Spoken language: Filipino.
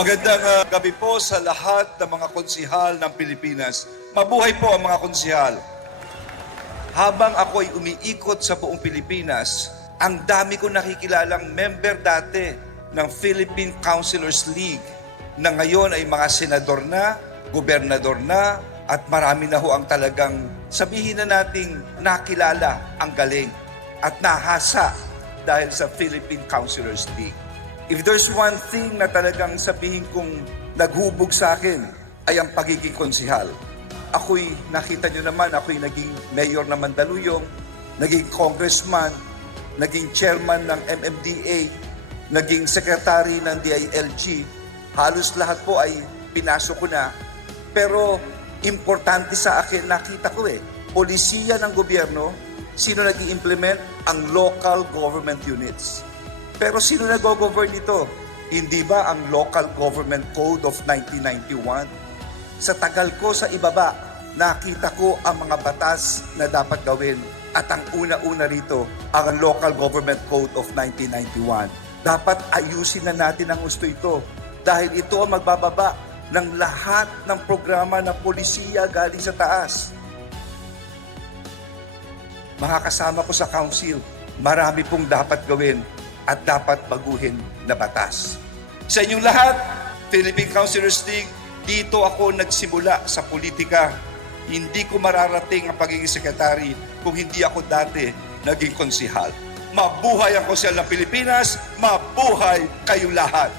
Magandang gabi po sa lahat ng mga konsihal ng Pilipinas. Mabuhay po ang mga konsihal. Habang ako'y umiikot sa buong Pilipinas, ang dami ko nakikilalang member dati ng Philippine Councilors League na ngayon ay mga senador na, gobernador na, at marami na ho ang talagang sabihin na nating nakilala ang galing at nahasa dahil sa Philippine Councilors League. If there's one thing na talagang sabihin kong naghubog sa akin ay ang pagiging konsihal. Ako'y, nakita nyo naman, ako'y naging mayor ng Mandaluyong, naging congressman, naging chairman ng MMDA, naging secretary ng DILG. Halos lahat po ay pinasok ko na. Pero importante sa akin, nakita ko polisiya ng gobyerno, sino nag-i-implement? Ang local government units. Pero sino nag-govern ito? Hindi ba ang Local Government Code of 1991? Sa tagal ko sa ibaba, nakita ko ang mga batas na dapat gawin. At ang una-una rito, ang Local Government Code of 1991. Dapat ayusin na natin ang gusto ito. Dahil ito ang magbababa ng lahat ng programa ng polisiya galing sa taas. Mga kasama ko sa council, marami pong dapat gawin at dapat baguhin na batas. Sa inyong lahat, Philippine Councilors League, dito ako nagsimula sa politika. Hindi ko mararating ang pagiging sekretary kung hindi ako dati naging konsihal. Mabuhay ang konsihal ng Pilipinas, mabuhay kayo lahat.